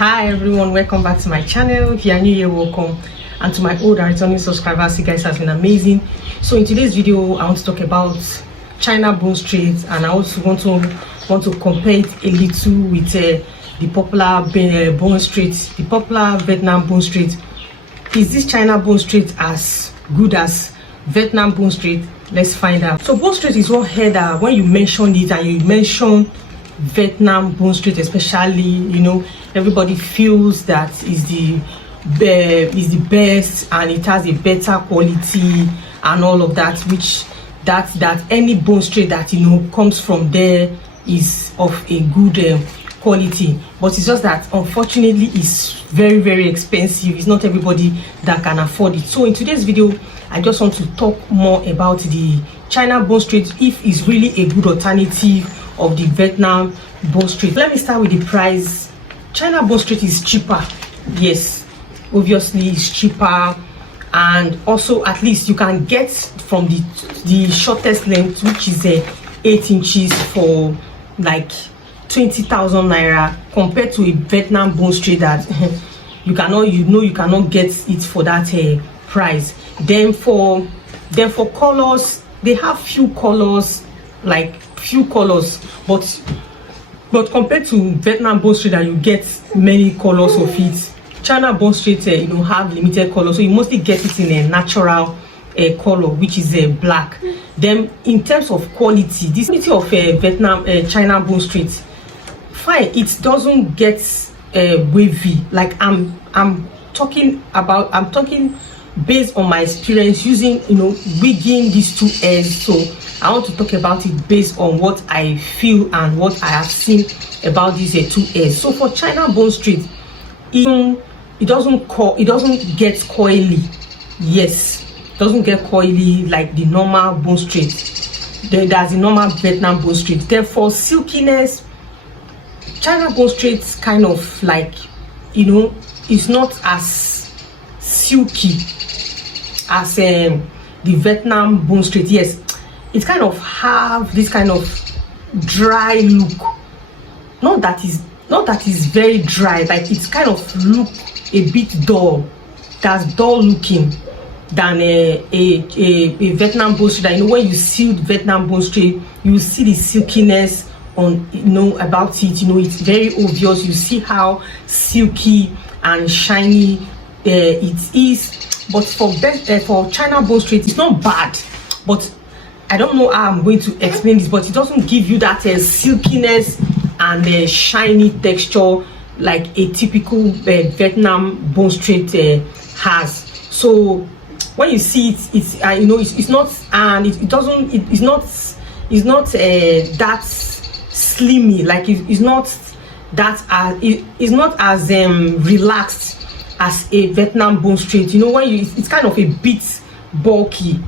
Hi everyone, welcome back to my channel. If you are new here, welcome, and to my older returning subscribers, you guys has been amazing. So in today's video I want to talk about China bone straight, and I also want to compare it a little with the popular bone straight, the popular Vietnam bone straight. Is this China bone straight as good as Vietnam bone straight? Let's find out. So bone straight is one head that when you mention it and you mention Vietnam bone straight, especially, you know, everybody feels that is the best and it has a better quality and all of that, which that any bone straight that, you know, comes from there is of a good quality. But it's just that unfortunately it's very expensive. It's not everybody that can afford it. So in today's video I just want to talk more about the China bone straight, if it's really a good alternative of the Vietnam bone straight. Let me start with the price. China bone straight is cheaper. Yes, obviously it's cheaper, and also at least you can get from the shortest length, which is 8 inches, for like 20,000 naira, compared to a Vietnam bone straight that you cannot get it for that price. Then for colors, they have few colors, but compared to Vietnam bone straight that you get many colors of it, China bone straight you know, have limited color, so you mostly get it in a natural color, which is black. Then in terms of quality, this quality of Vietnam China bone straight, fine, it doesn't get wavy. Like I'm talking based on my experience using, you know, wigging these two hairs. So I want to talk about it based on what I feel and what I have seen about these two hairs. So for China bone straight, it doesn't get coily. Yes, it doesn't get coily like the normal bone straight. There's the normal Vietnam bone straight. Therefore, silkiness, China bone straight kind of, like, you know, it's not as silky as the Vietnam bone straight. Yes, it kind of have this kind of dry look. Not that is very dry, like it's kind of look a bit dull. That's dull looking than a Vietnam bone straight. You know, when you seal Vietnam bone straight, you see the silkiness on, you know, about it. You know, it's very obvious. You see how silky and shiny it is. But for China bone straight, it's not bad, but I don't know how I'm going to explain this, but it doesn't give you that silkiness and shiny texture like a typical Vietnam bone straight has. So when you see it, it's you know, it's not, and it's not that slimy. Like it's not that it's not as relaxed as a Vietnam bone straight. You know, when it's kind of a bit bulky.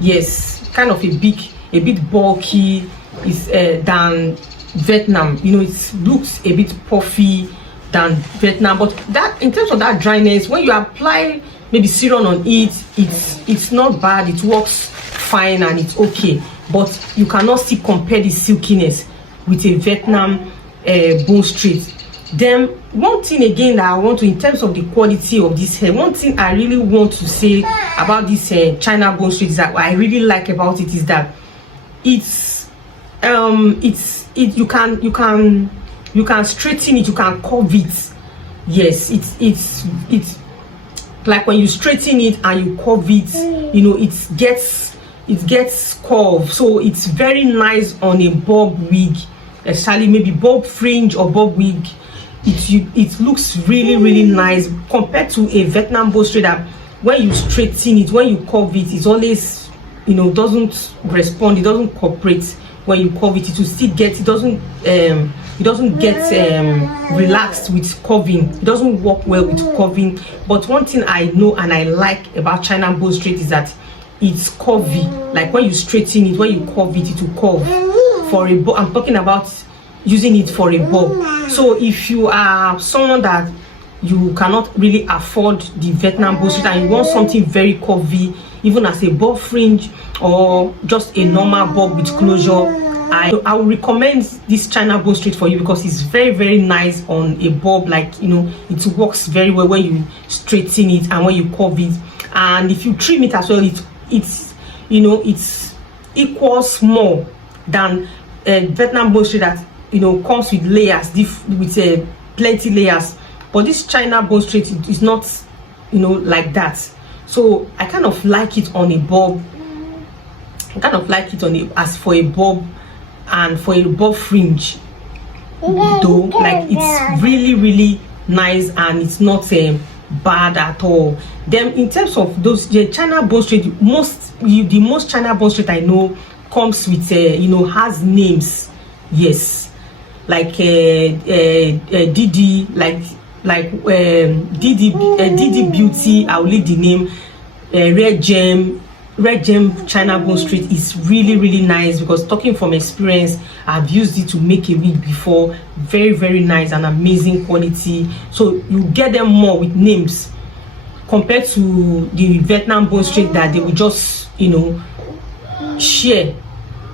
Yes, kind of a bit bulky is than Vietnam. You know, it looks a bit puffy than Vietnam. But that, in terms of that dryness, when you apply maybe serum on it, it's not bad. It works fine and it's okay. But you cannot still compare the silkiness with a Vietnam bone straight. Then one thing again that I want to, in terms of the quality of this hair, one thing I really want to say about this China bone straight is that what I really like about it is that you can straighten it, you can curve it. Yes, it's like when you straighten it and you curve it, you know, it gets curved. So it's very nice on a bob wig, especially maybe bob fringe or bob wig. It looks really nice compared to a Vietnam bone straight that when you straighten it, when you curve it, it's always, you know, doesn't respond, it doesn't cooperate. When you curve it, it will still get, it doesn't get relaxed with curving. It doesn't work well with curving. But one thing I know and I like about China bone straight is that it's curvy. Like when you straighten it, when you curve it, it will curve. For a bob, I'm talking about using it for a bob. So if you are someone that you cannot really afford the Vietnam bone straight and you want something very curvy, even as a bob fringe or just a normal bob with closure, I will recommend this China bone straight for you because it's very, very nice on a bob. Like, you know, it works very well when you straighten it and when you curve it, and if you trim it as well, it's you know, it's equals more than Vietnam bone straight that, you know, comes with layers, with plenty layers. But this China bone straight is not, you know, like that. So I kind of like it on a bob. I kind of like it on a, as for a bob and for a bob fringe though. Like, it's really, really nice and it's not bad at all. Then in terms of those, the China bone straight, the most China bone straight I know comes with you know, has names. Yes, like Didi, like Didi Beauty, I'll leave the name. Red Gem China bone straight is really, really nice because, talking from experience, I've used it to make a wig before. Very, very nice and amazing quality. So you get them more with names compared to the Vietnam bone straight that they will just, you know, share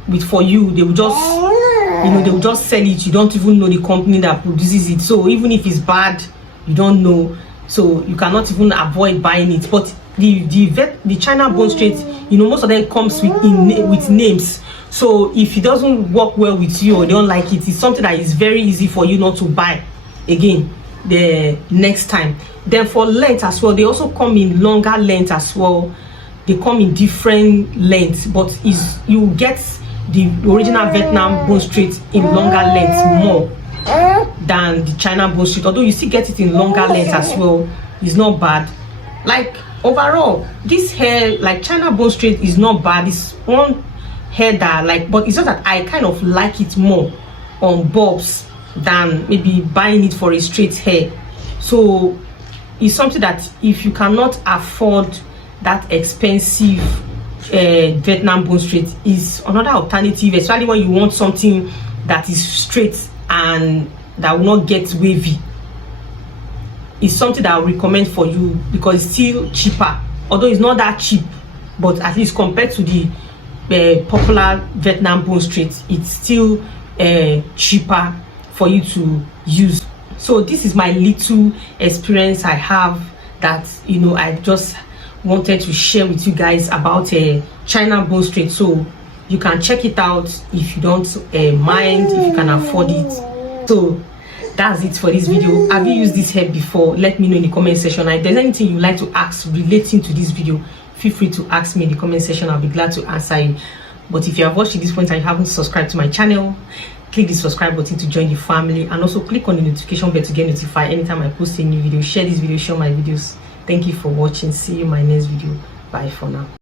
with for you. They will just, you know, they will just sell it. You don't even know the company that produces it. So even if it's bad, you don't know. So you cannot even avoid buying it. But the China bone straight, you know, most of them comes with names. So if it doesn't work well with you or you don't like it, it's something that is very easy for you not to buy again the next time. Then for length as well, they also come in longer length as well. They come in different lengths, but you get the original Vietnam bone straight in longer length more than the China bone straight. Although you still get it in longer length as well, it's not bad. Like, overall, this hair, like China bone straight, is not bad. It's one hair that I like, but it's not that I kind of like it more on bobs than maybe buying it for a straight hair. So it's something that if you cannot afford that expensive Vietnam bone straight, is another alternative, especially when you want something that is straight and that will not get wavy. It's something that I would recommend for you because it's still cheaper, although it's not that cheap, but at least compared to the popular Vietnam bone straight, it's still cheaper for you to use. So this is my little experience I have that, you know, I just wanted to share with you guys about China bone straight. So you can check it out if you don't mind, if you can afford it. So that's it for this video. Have you used this hair before? Let me know in the comment section. If there's anything you'd like to ask relating to this video, feel free to ask me in the comment section. I'll be glad to answer you. But if you have watched to this point and you haven't subscribed to my channel, click the subscribe button to join the family, and also click on the notification bell to get notified anytime I post a new video. Share this video, share my videos. Thank you for watching. See you in my next video. Bye for now.